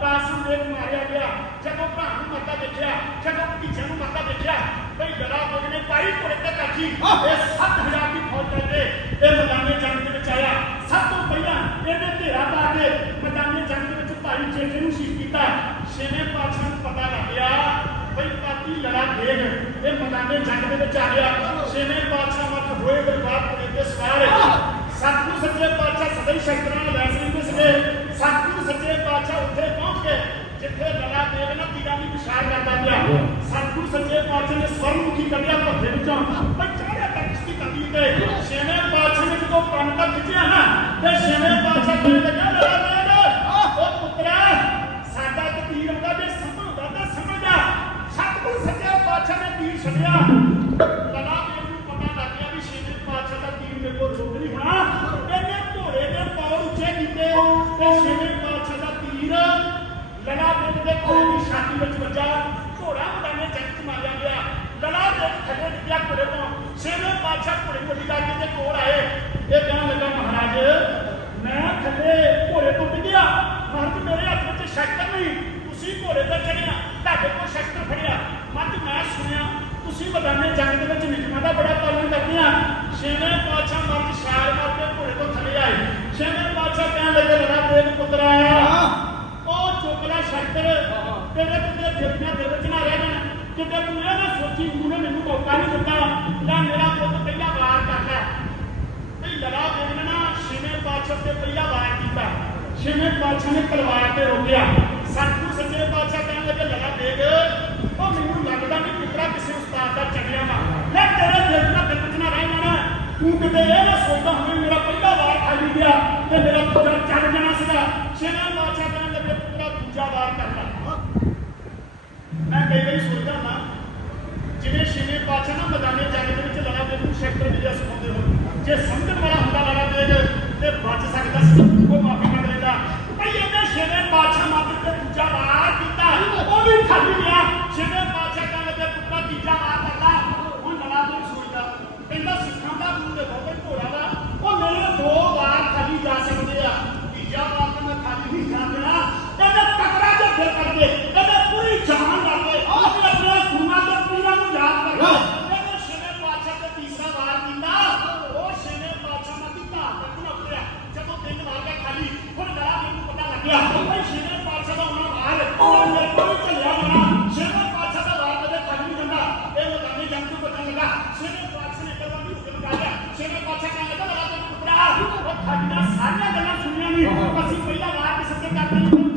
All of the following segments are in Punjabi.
ਕਾਸਮ ਦੇ ਮਾਰਿਆ ਗਿਆ। ਜਦੋਂ ਭਰਾ ਨੂੰ ਮਰਦਾ ਦੇਖਿਆ, ਜਦੋਂ ਭਤੀਜੇ ਨੂੰ ਮਰਦਾ ਦੇਖਿਆ, ਬਈ ਲੜਾ ਬੋਲ ਨੇ ਪਾਈ ਕੋਲੇ ਤੇ ਕਾਜੀ ਇਹ 7000 ਦੀ ਫੌਜ ਲੈ ਕੇ ਇਹ ਮੈਦਾਨੇ ਜੰਗ ਦੇ ਵਿੱਚ ਆਇਆ। ਸਭ ਤੋਂ ਪਹਿਲਾਂ ਇਹਨੇ ਢੇਰਾ ਪਾ ਕੇ ਮੈਦਾਨੇ ਜੰਗ ਦੇ ਵਿੱਚ ਭਾਈ ਚੇਚੇ ਨੂੰ ਸ਼ਹੀਦ ਕੀਤਾ। ਛੇਵੇਂ ਪਾਤਸ਼ਾਹ ਨੂੰ ਪਤਾ ਲੱਗ ਗਿਆ, ਬਈ ਪਾਤੀ ਲੜਾ ਦੇਗ ਇਹ ਮੈਦਾਨੇ ਜੰਗ ਦੇ ਵਿੱਚ ਆ ਗਿਆ। ਛੇਵੇਂ ਪਾਤਸ਼ਾਹ ਮਤ ਹੋਏ ਦਰਬਾਰ ਕੋਲੇ ਤੇ ਸਵਾਰ। ਸਤਿਗੁਰੂ ਸੱਚੇ ਪਾਤਸ਼ਾਹ ਸਦਾ ਹੀ ਸ਼ੰਕਰਾਂ ਨਾਲ ਵੈਸ ਨਹੀਂ ਸਕੇ ਸੱਚੇ ਪਾਤਸ਼ਾਹ ਉੱਥੇ ਪਹੁੰਚ ਕੇ ਜਿੱਥੇ ਲੜਾ ਦੇਗ ਨਾ ਤੀਰਾਂ ਦੀ ਵਿਸ਼ਾਲ ਕਰਦਾ ਪਿਆ ਸਤਿਗੁਰੂ ਸੱਚੇ ਪਾਤਸ਼ਾਹ ਨੇ ਸਵਰਨਮੁਖੀ ਕੱਢਿਆ ਭੱਥੇ ਵਿੱਚੋਂ। ਬੱਚਾ ਦਾ ਤਖਤੀ ਕੱਢੀ ਤੇ ਛੇਵੇਂ ਪਾਤਸ਼ਾਹ ਨੇ ਜਦੋਂ ਕੰਨ ਤੱਕ ਖਿੱਚਿਆ ਨਾ ਤੇ ਛੇਵੇਂ ਪਾਤਸ਼ਾਹ ਕਹਿੰਦੇ ਲੱਗਾ ਲੜਾ ਦੇਗ ਉਹ ਪੁੱਤਰਾ ਸਾਡਾ ਤੇ ਤੀਰ ਆਉਂਦਾ ਜੇ ਸਮਝਦਾ ਤਾਂ ਸਮਝ ਜਾ ਸਤਿਗੁਰੂ ਸੱਚੇ ਪਾਤਸ਼ਾਹ ਨੇ ਤੀਰ ਛੱਡਿਆ। ਲੜਾ ਦੇਗ ਨੂੰ ਪਤਾ ਲੱਗ ਗਿਆ ਵੀ ਛੇਵੇਂ ਪਾਤਸ਼ਾਹ ਦਾ ਤੀਰ ਮੇਰੇ ਕੋਲ ਰੁਕ ਨਹੀਂ ਹੋਣਾ। ਇਹਨੇ ਘੋੜੇ ਦੇ ਪੌਰ ਉੱਚੇ ਕੀਤੇ ਤੇ ਛੇਵੇਂ ਦਾ ਲੜਾ ਦੇਗ ਦੇ ਘੋੜੇ ਦੀ ਛਾਤੀ ਵਿੱਚ ਵੱਜਾ, ਘੋੜਾ ਮਦਾਨੇ ਚੱਕ ਚ ਮਾਰਿਆ ਗਿਆ। ਲੜਾ ਦੇ ਥੱਲੇ ਡਿੱਗਿਆ ਘੋੜੇ ਤੋਂ। ਛੇਵੇਂ ਪਾਤਸ਼ਾਹ ਘੋੜੇ ਕੋਲ ਲਾਗੇ ਦੇ ਕੋਲ ਆਏ। ਇਹ ਕਹਿਣ ਲੱਗਾ, ਮਹਾਰਾਜ, ਮੈਂ ਥੱਲੇ ਘੋੜੇ ਤੋਂ ਡਿੱਗਿਆ ਮਰਦ ਮੇਰੇ ਹੱਥ ਵਿੱਚ ਸ਼ਸਤਰ ਨਹੀਂ ਤੁਸੀਂ ਘੋੜੇ ਤੇ ਚੜਿਆ ਤੁਹਾਡੇ ਕੋਲ ਸ਼ਸਤਰ ਫੜਿਆ ਮਰਦ ਮੈਂ ਸੁਣਿਆ ਤੁਸੀਂ ਮੈਦਾਨੇ ਜੰਗ ਦੇ ਵਿੱਚ ਨਿਯਮਾਂ ਦਾ ਬੜਾ ਪਾਲਣ ਕਰਦੇ ਆ ਛੇਵੇਂ ਪਾਤਸ਼ਾਹ ਮਰਦ ਛਾਲ ਮਾਰ ਕੇ ਘੋੜੇ ਤੋਂ ਥੱਲੇ ਆਏ ਛੇਵੇਂ ਪਾਤਸ਼ਾਹ ਕਹਿਣ ਲੱਗੇ ਲੜਾ ਤੇਗ ਪੁੱਤਰਾ ਉਹ ਚੋਕਲਾ ਸ਼ਸਤਰ ਤੇਰੇ ਕਿਤੇ ਫਿਰਨਾ ਦੇ ਵਿੱਚ ਨਾ ਰਹਿ ਜਾਣ ਕਿਤੇ ਤੂੰ ਇਹ ਨਾ ਸੋਚੀ ਤੂੰ ਨੇ ਮੈਨੂੰ ਮੌਕਾ ਨਹੀਂ ਦਿੱਤਾ। ਜਾਂ ਮੇਰਾ ਪੁੱਤ ਪਹਿਲਾ ਵਾਰ ਕਰਦਾ ਤੇ ਲੜਾ ਦੇਣ ਨਾ ਛੇਵੇਂ ਪਾਤਸ਼ਾਹ ਤੇ ਪਹਿਲਾ ਵਾਰ ਕੀਤਾ। ਛੇਵੇਂ ਪਾਤਸ਼ਾਹ ਨੇ ਤਲਵਾਰ ਤੇ ਰੋਕਿਆ। ਸਤਿਗੁਰੂ ਸੱਚੇ ਪਾਤਸ਼ਾਹ ਕਹਿਣ ਲੱਗੇ, ਲੜਾ ਦੇਗ ਉਹ ਮੈਨੂੰ ਲੱਗਦਾ ਨਹੀਂ ਪੁੱਤਰਾ ਕਿਸੇ ਉਸਤਾਦ ਦਾ ਚੱਲਿਆ ਵਾ ਲੈ ਤੇਰੇ ਦਿਲ ਦਾ ਦਿਲ ਵਿੱਚ ਨਾ ਰਹਿ ਜਾਣਾ। ਤੂੰ ਕਿਤੇ ਇਹ ਨਾ ਸੋਚਦਾ ਹੋਵੇਂ, ਮੇਰਾ ਪਹਿਲਾ ਵਾਰ ਖਾਲੀ ਗਿਆ ਤੇ ਮੇਰਾ ਪੁੱਤਰ ਚੱਲ ਜਾਣਾ ਸੀਗਾ। ਛੇਵੇਂ ਪਾਤਸ਼ਾਹ ਕਹਿਣ ਲੱਗੇ ਪੁੱਤਰਾ ਦੂਜਾ ਵਾਰ ਕਰਦਾ। ਕਈ ਵਾਰੀ ਸੋਚਦਾ ਹਾਂ ਜਿਵੇਂ ਛੇਵੇਂ ਪਾਤਸ਼ਾਹ ਨਾ ਮੈਦਾਨੇ ਜੰਗ ਦੇ ਵਿੱਚ ਲੜਾ ਦੇ ਨੂੰ ਸੈਕਟਰ ਵਿਜੇ ਸਿਖਾਉਂਦੇ ਹੋ ਜੇ ਸਮਝਣ ਵਾਲਾ ਹੁੰਦਾ ਲੜਾ ਦੇ ਤੇ ਬਚ ਸਕਦਾ ਸੀ ਉਹ ਮਾਫੀ ਮੰਗ ਲੈਂਦਾ। ਭਈ ਇਹਨੇ ਛੇਵੇਂ ਪਾਤਸ਼ਾਹ ਮਾਤਰ ਤੇ ਦੂਜਾ ਵਾਰ ਕੀਤਾ, ਉਹ ਵੀ ਖਾਲੀ ਗਿਆ ਛੇਵੇਂ ਪਾਤਸ਼ਾਹ ਕਹਿੰਦੇ ਤੇ ਪੁੱਤਰਾ ਤੀਜਾ ਵਾਰ ਕਰਦਾ ਹੁਣ ਲੜਾ ਦੇ ਸੋਚਦਾ ਕਹਿੰਦਾ ਸਿੱਖਾਂ ਦਾ ਗੁਰੂ ਦੇ ਬਹੁਤ ਘੋੜਾ ਵਾ ਉਹ ਮੇਰੇ ਦੋ ਵਾਰ ਖਾਲੀ ਜਾ ਸਕਦੇ ਆ ਤੀਜਾ ਵਾਰ ਤਾਂ ਮੈਂ ਖਾਲੀ ਨਹੀਂ ਜਾ ਦੇਣਾ ਇਹਨੇ ਤਕੜਾ ਜਿਹਾ ਫੇਰ ਕਰਦੇ ਇਹਨੇ ਪੂਰੀ ਜਾਨ ਲਾ ਕੇ ਉਹਨੇ ਆਪਣੇ ਗੁਰੂਆਂ ਦੇ ਪੀਰਾਂ ਨੂੰ ਯਾਦ ਕਰਦਾ ਇਹਨੇ ਛੇਵੇਂ ਪਾਤਸ਼ਾਹ ਤੇ ਤੀਸਰਾ ਵਾਰ ਕੀਤਾ ਉਹ ਛੇਵੇਂ ਪਾਤਸ਼ਾਹ ਨਾਲ ਦੀ ਧਾਰ ਤੇ ਪੁਣਾ ਉਤਰਿਆ ਜਦੋਂ ਤਿੰਨ ਵਾਰ ਗਿਆ ਖਾਲੀ ਹੁਣ ਲੜਾ ਮੈਨੂੰ ਪਤਾ ਲੱਗਿਆ ਉਹ ਛੇਵੇਂ ਪਾਤਸ਼ਾਹ ਦਾ ਉਹਨਾਂ ਵਾਰ ਉਹ ਮੇਰੇ ਕੋਲ ਹੀ ਚੱਲਿਆ ਹੋਣਾ ਛੇਵੇਂ ਪਾਤਸ਼ਾਹ ਦਾ ਵਾਰ ਕਦੇ ਖਾਲੀ ਨਹੀਂ ਜਾਂਦਾ ਇਹ ਮਦਾਨੀ ਜੰਗ ਤੋਂ ਬਚਣ ਲੱਗਾ ਛੇਵੇਂ ਪਾਤਸ਼ਾਹ ਨੇ ਕਦਮ ਵੀ ਰੁਕ ਲਗਾਇਆ ਛੇਵੇਂ ਪਾਤਸ਼ਾਹ ਕਹਿੰਦਾ ਲੱਗਾ ਲੜਾ ਤੈਨੂੰ ਪੁੱਤਰਾ ਖਾਲੀਆਂ ਸਾਰੀਆਂ ਗੱਲਾਂ ਸੁਣੀਆਂ ਨਹੀਂ ਅਸੀਂ ਪਹਿਲਾ ਵਾਰ ਕਿਸੇ ਤੇ ਕਰਦੇ ਨਹੀਂ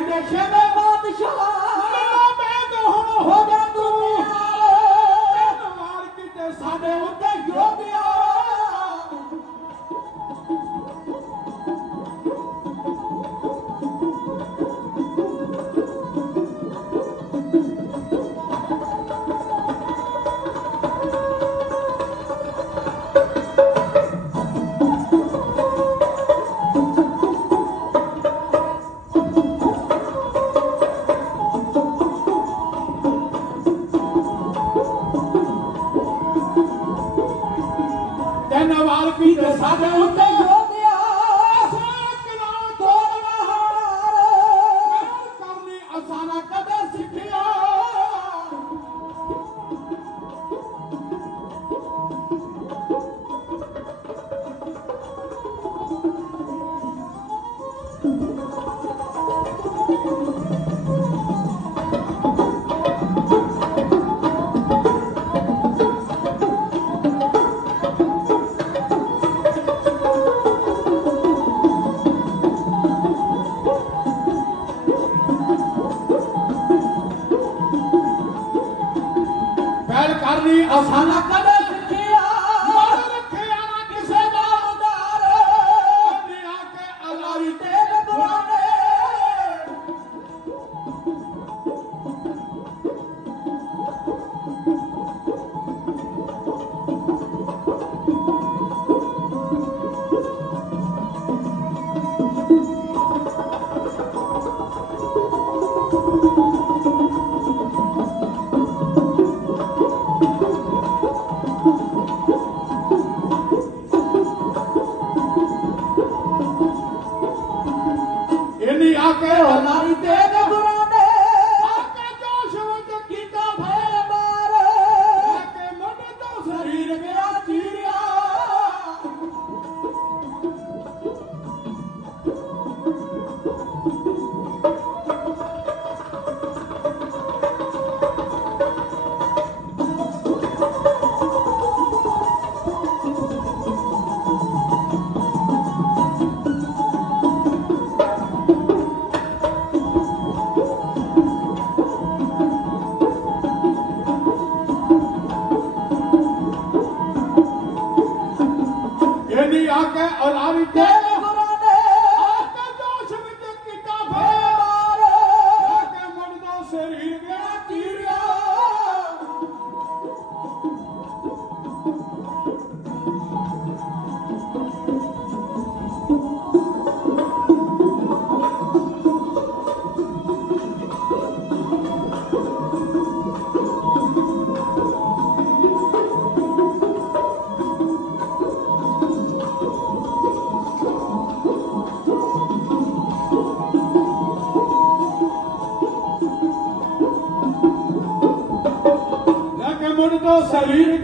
ਪੀਰੀ ਸਵਾਲ ਕੀਤੇ ਸਾਡੇ ਉੱਤੇ Hani asarlaklar 没有了 Nossa, ali.